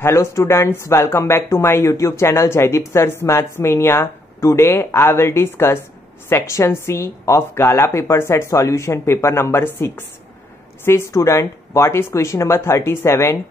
Hello students, welcome back to my YouTube channel Jaideep Sir's Maths Mania. Today I will discuss section C of Gala paper set solution paper number 6. See student, what is question number 37?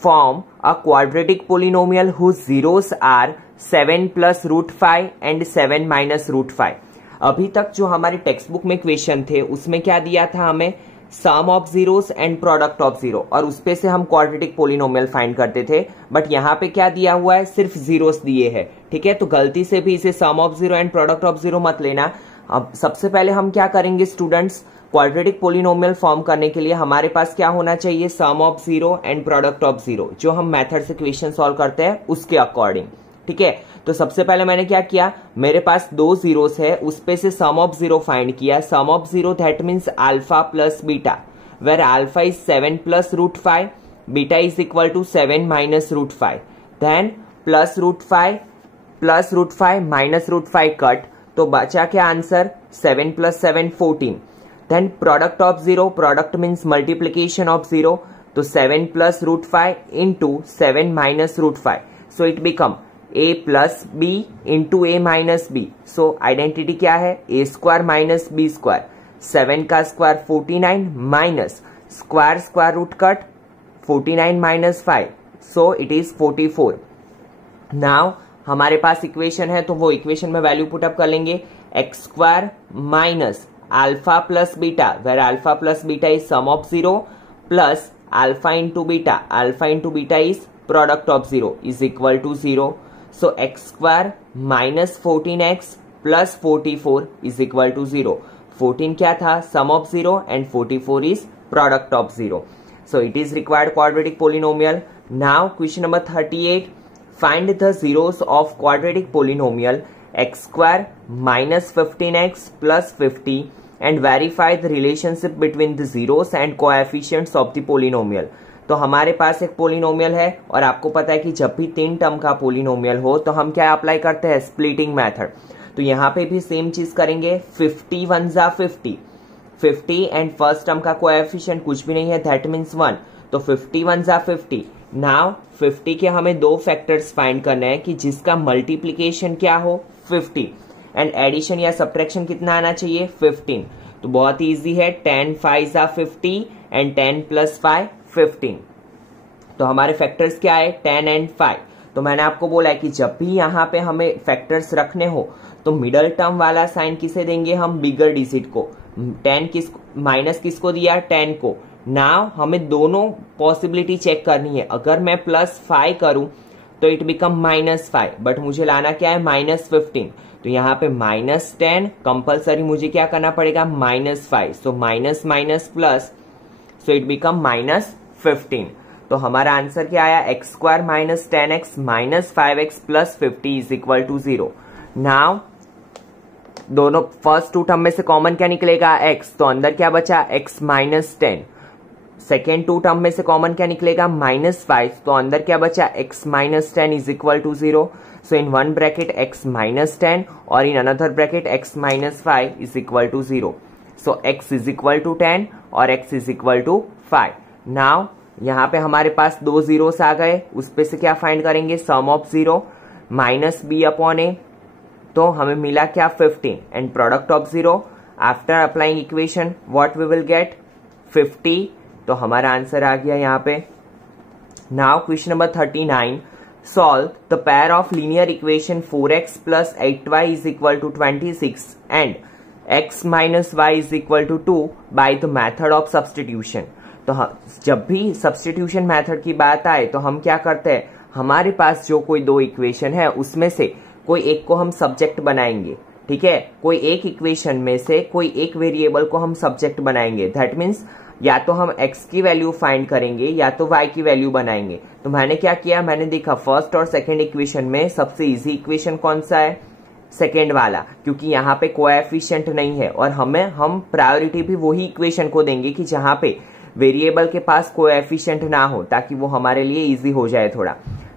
Form a quadratic polynomial whose zeros are 7 plus root 5 and 7 minus root 5. अभी तक जो हमारे text book में question थे उसमें क्या दिया था हमें sum of zeros and product of zero, और उसपे से हम क्वाड्रेटिक पोलिनोमियल फाइंड करते थे। बट यहाँ पे क्या दिया हुआ है, सिर्फ जीरोस दिए हैं। ठीक है, तो गलती से भी इसे sum of zero and product of zero मत लेना। अब सबसे पहले हम क्या करेंगे स्टूडेंट्स, क्वाड्रेटिक पोलिनोमियल फॉर्म करने के लिए हमारे पास क्या होना चाहिए, sum of zero and product of zero, जो हम मेथड से क्वेश्चन सॉल्व करते हैं उसके अकॉर्डिंग। ठीक है, तो सबसे पहले मैंने क्या किया, मेरे पास दो जीरोस है, उस पे से सम ऑफ जीरो फाइंड किया। Sum of zero that means alpha plus beta, where alpha is 7 plus root 5, beta is equal to 7 minus root 5, then plus root 5 minus root 5 cut, तो बचा क्या answer, 7 plus 7 14। Then product of zero, product means multiplication of zero, तो 7 plus root 5 into 7 minus root 5, so it become a plus B into A minus B. So identity क्या है, A square minus B square, 7 का square 49 minus square root cut 49 minus 5, so it is 44। Now हमारे पास equation है तो वो equation में value put up कर लेंगे, x square minus alpha plus beta, where alpha plus beta is sum of zero, plus alpha into beta is product of zero is equal to zero. So x square minus 14x plus 44 is equal to 0. 14 क्या था, sum of 0 and 44 is product of 0. So it is required quadratic polynomial. Now question number 38. Find the zeros of quadratic polynomial x square minus 15x plus 50 and verify the relationship between the zeros and coefficients of the polynomial. तो हमारे पास एक polynomial है और आपको पता है कि जब भी 3 टर्म का पोलिनोमियल हो तो हम क्या अप्लाई करते हैं, स्प्लिटिंग मेथड। तो यहाँ पे भी सेम चीज करेंगे, 50 1 जा 50 एंड फर्स्ट टर्म का कोएफिशिएंट कुछ भी नहीं है, दैट मीन्स 1, तो 50 1 जा 50। नाउ 50 के हमें दो फैक्टर्स फाइंड करना है कि जिसका मल्टीप्लीकेशन क्या हो 50 एंड एडिशन या सब्ट्रैक्शन कितना आना चाहिए 15। तो बहुत ईजी है, 10 5 जा 50 एंड 10 प्लस 5 15। तो हमारे फैक्टर्स क्या है, 10 एंड 5। तो मैंने आपको बोला है कि जब भी यहाँ पे हमें फैक्टर्स रखने हो तो मिडल टर्म वाला साइन किसे देंगे हम, बिगर डिजिट को। 10 माइनस किसको दिया, 10 को। नाउ हमें दोनों पॉसिबिलिटी चेक करनी है। अगर मैं प्लस 5 करूं तो इट बिकम माइनस 5, बट मुझे लाना क्या है, माइनस 15। तो यहाँ पे माइनस 10 कंपल्सरी मुझे क्या करना पड़ेगा, minus 5, so minus minus plus, so it become minus 15। तो हमारा आंसर क्या आया, x square minus 10x minus 5x plus 50 is equal to 0। Now दोनों फर्स्ट टू टर्म में से कॉमन क्या निकलेगा, x, तो अंदर क्या बचा, x minus 10। Second two term में से कॉमन क्या निकलेगा, माइनस 5, तो अंदर क्या बचा, x minus 10 is equal to 0। So in one bracket x minus 10 और in another bracket x minus 5 is equal to 0। So x is equal to 10 और x is equal to 5। Now यहाँ पे हमारे पास दो जीरोस आ गए, उस पे से क्या फाइंड करेंगे, sum of zero minus B upon A, तो हमें मिला क्या 15 and product of zero. After applying equation what we will get 50, तो हमारा आंसर आ गया यहाँ पे। Now question number 39, solve the pair of linear equation 4x plus 8y is equal to 26 and x minus y is equal to 2 by the method of substitution. तो जब भी substitution method की बात आए तो हम क्या करते हैं, हमारे पास जो कोई दो इक्वेशन है उसमें से कोई एक को हम सब्जेक्ट बनाएंगे। ठीक है, कोई एक इक्वेशन में से कोई एक वेरिएबल को हम सब्जेक्ट बनाएंगे, दैट मीन्स या तो हम x की वैल्यू फाइंड करेंगे या तो y की वैल्यू बनाएंगे। तो मैंने क्या किया, मैंने देखा फर्स्ट और सेकेंड इक्वेशन में सबसे इजी इक्वेशन कौन सा है, सेकेंड वाला, क्योंकि यहाँ पे कोएफिशिएंट नहीं है और हम प्रायोरिटी भी वही इक्वेशन को देंगे कि जहां पे वेरिएबल के पास कोएफिशिएंट ना हो, ताकि वो हमारे लिए इजी हो जाए थोड़ा।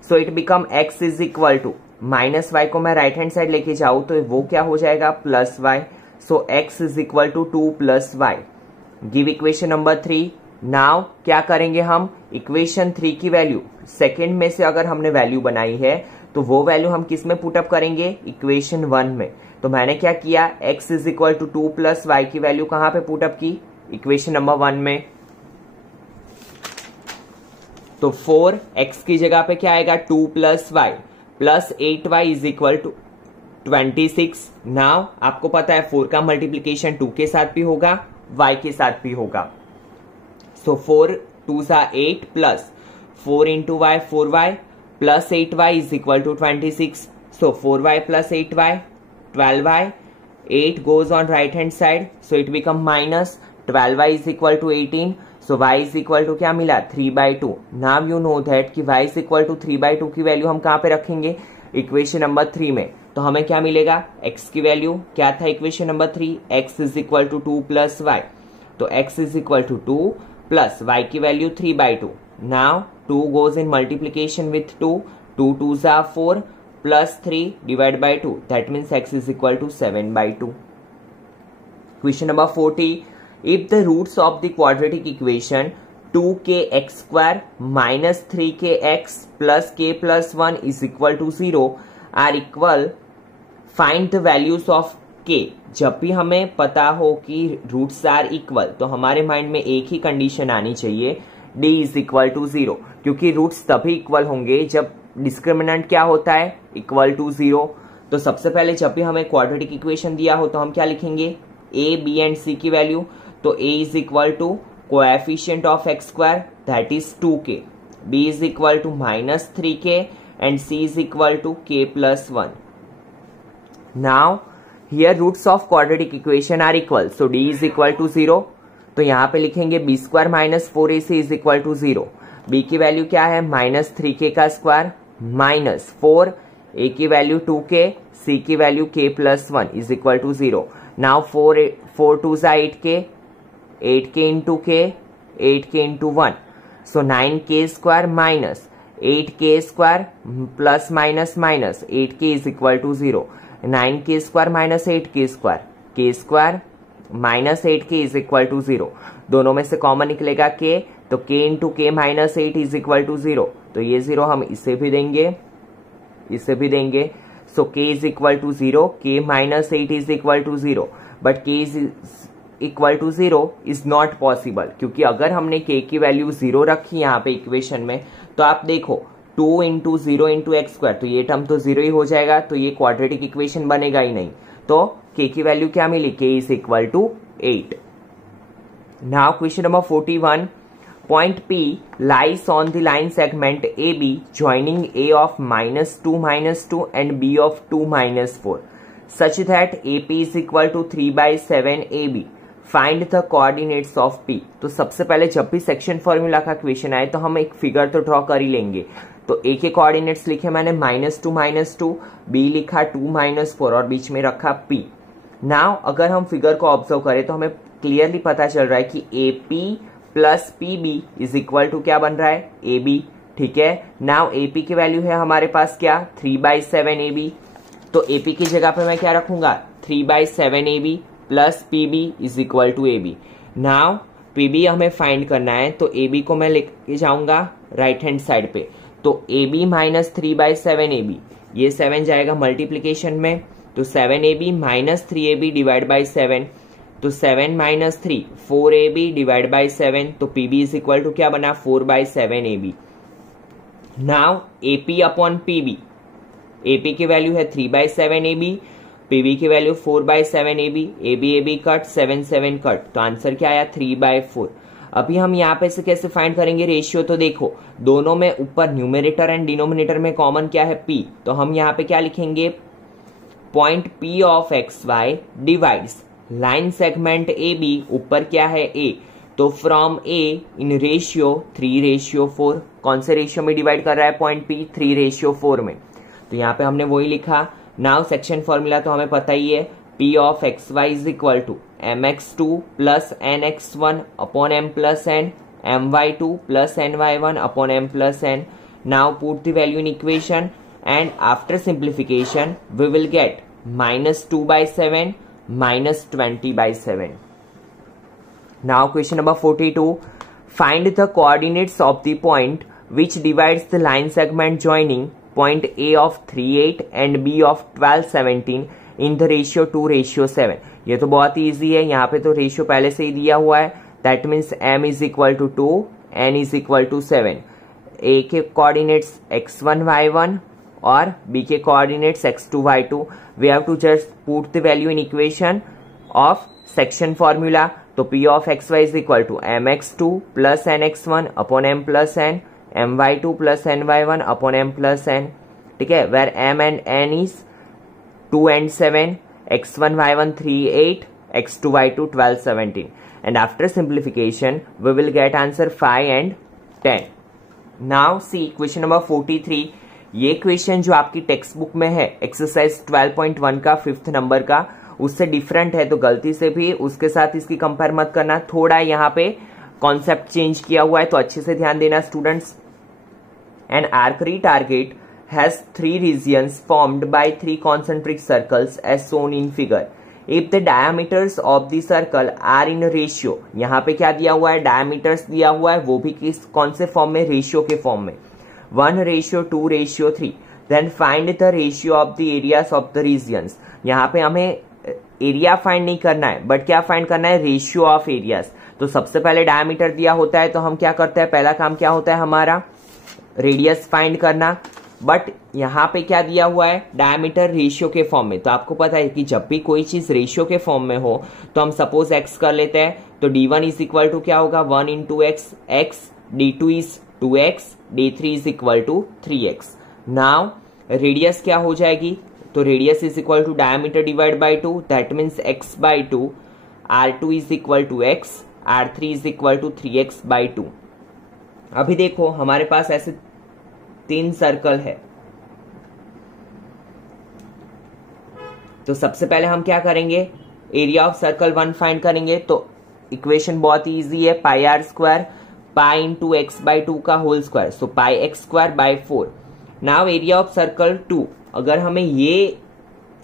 So it become x is equal to minus y को मैं राइट हैंड साइड लेके जाऊं तो वो क्या हो जाएगा, plus y. So x is equal to 2 plus y. Give equation number 3। Now क्या करेंगे हम, इक्वेशन 3 की वैल्यू सेकेंड में से अगर हमने वैल्यू बनाई है तो वो वैल्यू हम किस में पुटअप करेंगे, इक्वेशन 1 में। तो मैंने क्या किया, x is equal to 2 plus y की वैल्यू कहां पे पुटअप की, इक्वेशन नंबर 1 में। तो 4x की जगह पे क्या आएगा, 2 plus y plus 8y is equal to 26। Now आपको पता है 4 का मल्टीप्लीकेशन 2 के साथ भी होगा, y के साथ भी होगा। सो 4 2 सा 8 plus 4 into y 4y plus 8y is equal to 26। So 4y plus 8y 12y, 8 goes on right hand side, so it become minus 12y is equal to 18. So y is equal to क्या मिला, 3/2. Now you know that कि y is equal to 3/2 की value हम कहाँ पे रखेंगे, equation number 3 में। तो हमें क्या मिलेगा, x की वैल्यू क्या था equation number 3, x is equal to 2 plus y। तो x is equal to 2 plus y की value 3/2। Now 2 goes in multiplication with 2, 2 2s are 4 plus 3 divided by 2, that means x is equal to 7/2. Question number 40, if the roots of the quadratic equation 2kx square minus 3kx plus k plus 1 is equal to 0 are equal, find the values of k। जब भी हमें पता हो कि roots are equal तो हमारे mind में एक ही कंडीशन आनी चाहिए, d इज इक्वल टू 0, क्योंकि रूट्स तभी इक्वल होंगे जब डिस्क्रिमिनेंट क्या होता है, इक्वल टू 0। तो सबसे पहले जब भी हमें क्वाड्रेटिक इक्वेशन दिया हो तो हम क्या लिखेंगे, a b एंड c की वैल्यू। तो a is equal to coefficient of x square that is 2k, b is equal to minus 3k and c is equal to k plus 1। Now here roots of quadratic equation are equal, so d is equal to 0। तो यहां पे लिखेंगे b square minus 4ac is equal to 0। b की value क्या है, minus 3k का square minus 4, a की value 2k, c की value k plus 1 is equal to 0। Now 4 2 सा 8k, 8k into k, 8k into 1, so 9k square minus 8k square plus minus minus 8k is equal to 0। 9k square minus 8k square, k square minus 8k is equal to 0। दोनों में से common निकलेगा k, तो k into k minus 8 is equal to 0। तो ये 0 हम इसे भी देंगे, इसे भी देंगे। So k is equal to 0, k minus 8 is equal to 0, but k is equal to 0 is not possible, क्योंकि अगर हमने k की वैल्यू 0 रखी यहाँ पे इक्वेशन में तो आप देखो 2 इंटू 0 इंटू एक्स स्क्वायर, तो ये टर्म तो 0 ही हो जाएगा, तो ये क्वाड्रेटिक इक्वेशन बनेगा ही नहीं। तो k की वैल्यू क्या मिली, k is equal to 8। Now question number 41, point P lies on the line segment AB joining A of -2 -2 and B of 2 -4 such that AP is equal to 3/7 AB. Find the coordinates of P. तो सबसे पहले जब भी section formula का question आए तो हम एक फिगर तो ड्रॉ कर ही लेंगे। तो A के कोऑर्डिनेट्स लिखे मैंने -2 -2, B लिखा 2 -4 और बीच में रखा P। नाउ अगर हम फिगर को ऑब्जर्व करें तो हमें क्लियरली पता चल रहा है कि AP plus PB is equal to क्या बन रहा है, ए बी। ठीक है, नाउ एपी की वैल्यू है हमारे पास क्या, 3/7 ए बी। तो एपी की जगह पे मैं क्या रखूंगा, 3/7 A B plus PB is equal to A B. Now PB हमें फाइंड करना है, तो ए बी को मैं लेके जाऊंगा राइट हैंड साइड पे। तो A B minus 3/7 A B, ये 7 जाएगा मल्टीप्लीकेशन में, तो 7 A B minus 3 A B divide by 7, तो 7 माइनस 3 4ab डिवाइड बाई 7, तो pb इज इक्वल टू क्या बना, 4/7ab। Now ap upon pb, ap की वैल्यू है 3/7ab, pb की value 4/7ab, ab cut 7 7 cut, तो आंसर क्या आया 3/4। अभी हम यहाँ पे से कैसे फाइंड करेंगे रेशियो, तो देखो दोनों में ऊपर न्यूमरेटर एंड डिनोमिनेटर में कॉमन क्या है p, तो हम यहाँ पे क्या लिखेंगे, point p of xy divides line segment A B, ऊपर क्या है a, तो फ्रॉम a इन रेशियो 3/4, कौन से रेशियो में डिवाइड कर रहा है पॉइंट p, 3/4 में। तो यहाँ पे हमने वही लिखा। नाउ सेक्शन फॉर्मूला तो हमें पता ही है, p of xy is equal to mx2 plus nx1 upon m plus n, my2 plus ny1 upon m plus n। Now put the value in equation and after simplification we will get -2/7 -20/7. Now question number 42. Find the coordinates of the point which divides the line segment joining point A of 38 and B of 1217 in the ratio 2:7। ये तो बहुत ही easy है, यहाँ पे तो ratio पहले से ही दिया हुआ है। That means m is equal to 2, n is equal to 7। a के कोऑर्डिनेट्स x1 y1 और b के coordinates x2 y2। We have to just put the value in equation of section formula. तो p of xy is equal to mx2 plus nx1 upon m plus n, my2 plus ny1 upon m plus n। ठीक है, where m and n is 2 and 7, x1 y1 3 8, x2 y2 12 17, and after simplification we will get answer 5 and 10. Now see question number 43. ये question जो आपकी text book में है exercise 12.1 का 5th number का, उससे डिफरेंट है, तो गलती से भी उसके साथ इसकी कंपेयर मत करना। थोड़ा यहाँ पे कॉन्सेप्ट चेंज किया हुआ है, तो अच्छे से ध्यान देना students. An archery target has 3 regions formed by 3 concentric circles as shown in figure. If the diameters of the circle are in ratio, यहाँ पे क्या दिया हुआ है, diameters दिया हुआ है, वो भी कौन से फॉर्म में, रेशियो के फॉर्म में, 1:2:3, then find the ratio of the areas of the regions. यहाँ पे हमें एरिया फाइंड नहीं करना है, बट क्या फाइंड करना है, रेशियो ऑफ एरियाज। तो सबसे पहले डायमीटर दिया होता है, तो हम क्या करते हैं, पहला काम क्या होता है हमारा, रेडियस फाइंड करना। बट यहाँ पे क्या दिया हुआ है, डायमीटर रेशियो के फॉर्म में। तो आपको पता है कि जब भी कोई चीज रेशियो के फॉर्म में हो, तो हम सपोज x कर लेते हैं, तो d1 इज इक्वल टू क्या होगा, 1 into x, d2 is 2x, d3 is equal to 3x। Now radius क्या हो जाएगी, तो radius is equal to diameter divide by 2, that means x by 2, r2 is equal to x, r3 is equal to 3x by 2। अभी देखो हमारे पास ऐसे 3 circle है, तो सबसे पहले हम क्या करेंगे, एरिया ऑफ सर्कल 1 फाइंड करेंगे। तो इक्वेशन बहुत ही इजी है, pi are square pi into x by 2 का whole square, so pi x square by 4। Now area of circle 2, अगर हमें ये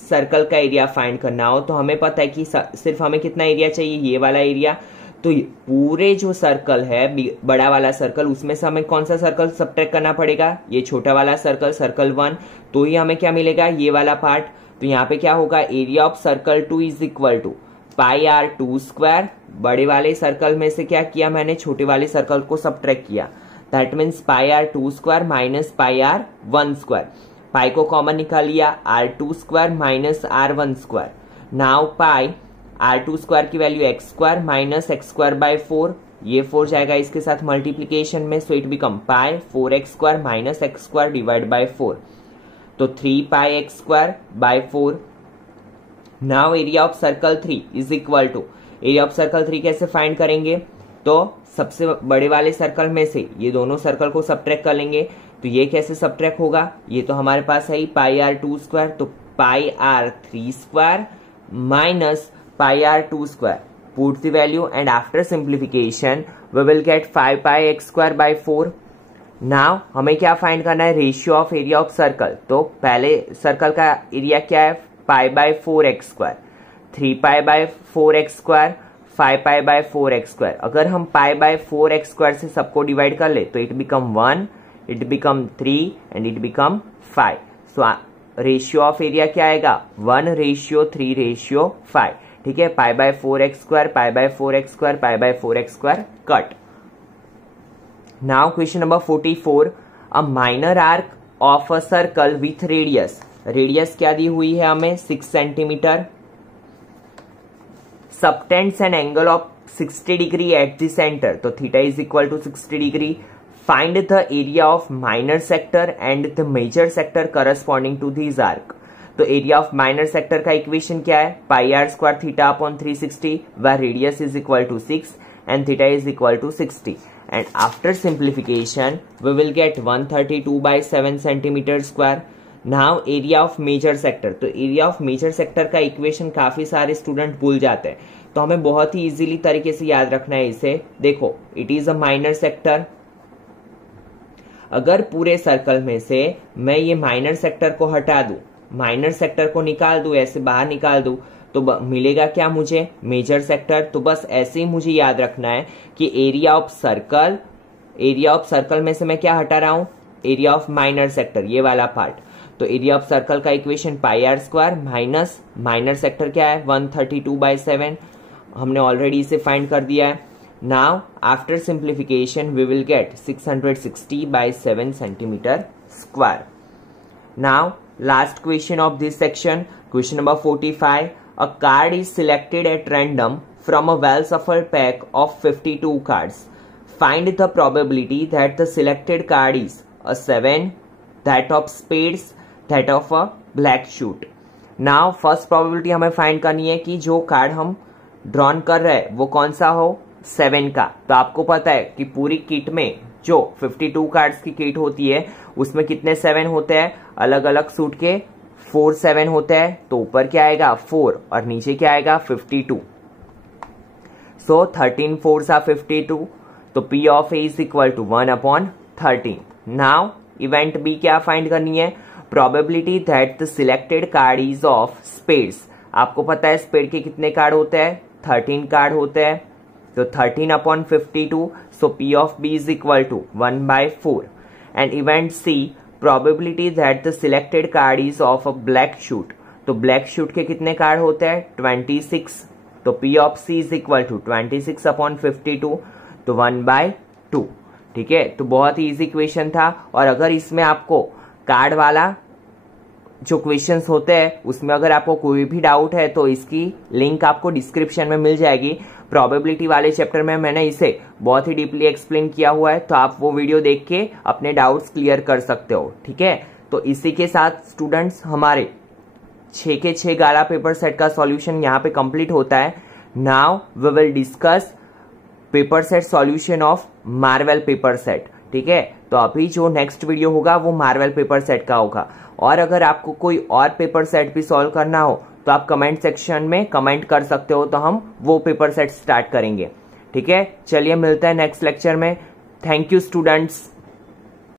सर्कल का एरिया फाइंड करना हो, तो हमें पता है कि सिर्फ हमें कितना एरिया चाहिए, ये वाला एरिया। तो पूरे जो सर्कल है, बड़ा वाला सर्कल, उसमें से हमें कौन सा सर्कल सब्ट्रैक्ट करना पड़ेगा, ये छोटा वाला सर्कल, सर्कल 1। तो ही हमें क्या मिलेगा, ये वाला पार्ट। तो यहाँ पे क्या होगा, area of circle 2 is equal to pi are 2 square, बड़े वाले सर्कल में से क्या किया मैंने, छोटे वाले सर्कल को सब्ट्रैक्ट किया, that means pi are 2 square minus pi r 1 square. Pi को कॉमन निकाल लिया, r2 square minus r1 square. Now pi r2 square की value x square minus x square by 4, ये 4 जाएगा इसके साथ मल्टीप्लीकेशन में, so it become pi 4x square minus x square divide by 4, तो 3 pi x square by 4। Now area of circle 3 is equal to, area of circle 3 कैसे find करेंगे, तो सबसे बड़े वाले सर्कल में से ये दोनों सर्कल को सब्ट्रैक्ट कर लेंगे। तो ये कैसे सब्ट्रैक्ट होगा, ये तो हमारे पास है ही पाई आर 2 स्क्वायर, तो pi r 3 square minus pi are 2 square, put the value and after simplification we will get 5 pi x square by 4। नाउ हमें क्या फाइंड करना है, ratio of area of circle. तो पहले सर्कल का एरिया क्या है, pi by 4 x square, 3 pi by 4 x square, 5 pi by 4 x square. अगर हम पाई बाय 4 एक्स स्क्वायर से सबको डिवाइड कर ले, तो it become 1, it become 3 and it become 5। So ratio of area क्या आएगा, 1:3:5। ठीक है, pi by 4 x square, pi by 4 x square, pi by 4 x square cut. Now question number 44, a minor arc of a circle with radius, radius क्या दी हुई है हमें, 6 centimetre, subtends an angle of 60 degree at the centre, तो theta is equal to 60 degree. Find the area of minor sector and the major sector corresponding to this arc. तो area of minor sector का equation क्या है, pi are square theta upon 360, व radius is equal to 6 and theta is equal to 60, and after simplification we will get 132/7 centimetre square. Now area of major sector, तो area of major sector का equation काफी सारे student भूल जाते हैं, तो हमें बहुत ही इजीली तरीके से याद रखना है इसे। देखो, it is a minor sector, अगर पूरे सर्कल में से मैं ये माइनर सेक्टर को हटा दूं, माइनर सेक्टर को निकाल दूं, ऐसे बाहर निकाल दूं, तो मिलेगा क्या मुझे, मेजर सेक्टर। तो बस ऐसे ही मुझे याद रखना है कि एरिया ऑफ सर्कल में से मैं क्या हटा रहा हूं, एरिया ऑफ माइनर सेक्टर, ये वाला पार्ट। तो एरिया ऑफ सर्कल का equation pi are square minus minor sector क्या है 132/7, हमने ऑलरेडी इसे फाइंड कर दिया है। Now after simplification we will get 660/7 centimetre square. Now last question of this section, question number 45. A card is selected at random from a well-shuffled pack of 52 cards. Find the probability that the selected card is a 7, that of spades, that of a black suit. Now first probability हमें find करनी है कि जो card हम drawn कर रहे हैं वो कौन सा हो, 7 का। तो आपको पता है कि पूरी किट में जो 52 कार्ड्स की किट होती है उसमें कितने 7 होते हैं, अलग अलग सूट के 4 7 होते हैं। तो ऊपर क्या आएगा 4 और नीचे क्या आएगा 52। सो 13 4s are 52। तो P of A is equal to 1/13। Now event B क्या फाइंड करनी है, probability that the selected card is of spades. आपको पता है स्पेड के कितने कार्ड होते हैं, 13 कार्ड होते हैं। तो 13/52। So P of B is equal to 1/4। And event C, probability that the selected card is of a black suit। तो black suit के कितने कार्ड होते हैं 26। तो P of C is equal to 26/52। तो 1/2। ठीक है, तो बहुत ही इजी क्वेश्चन था। और अगर इसमें आपको कार्ड वाला जो क्वेश्चंस होते हैं उसमें अगर आपको कोई भी डाउट है तो इसकी लिंक आपको डिस्क्रिप्शन में मिल जाएगी। प्रोबेबिलिटी वाले चैप्टर में मैंने इसे बहुत ही डीपली एक्सप्लेन किया हुआ है, तो आप वो वीडियो देख के अपने डाउट्स क्लियर कर सकते हो। ठीक है, तो इसी के साथ स्टूडेंट्स हमारे 6 के 6 गाला पेपर सेट का सॉल्यूशन यहाँ पे कंप्लीट होता है। Now we will discuss paper set solution of Marvel paper set. ठीक है, तो अभी जो नेक्स्ट वीडियो होगा वो मार्वल पेपर सेट का होगा। और अगर आपको कोई और पेपर सेट भी सॉल्व करना हो तो आप कमेंट सेक्शन में कमेंट कर सकते हो, तो हम वो पेपर सेट स्टार्ट करेंगे। ठीक है, चलिए मिलते हैं नेक्स्ट लेक्चर में। Thank you students.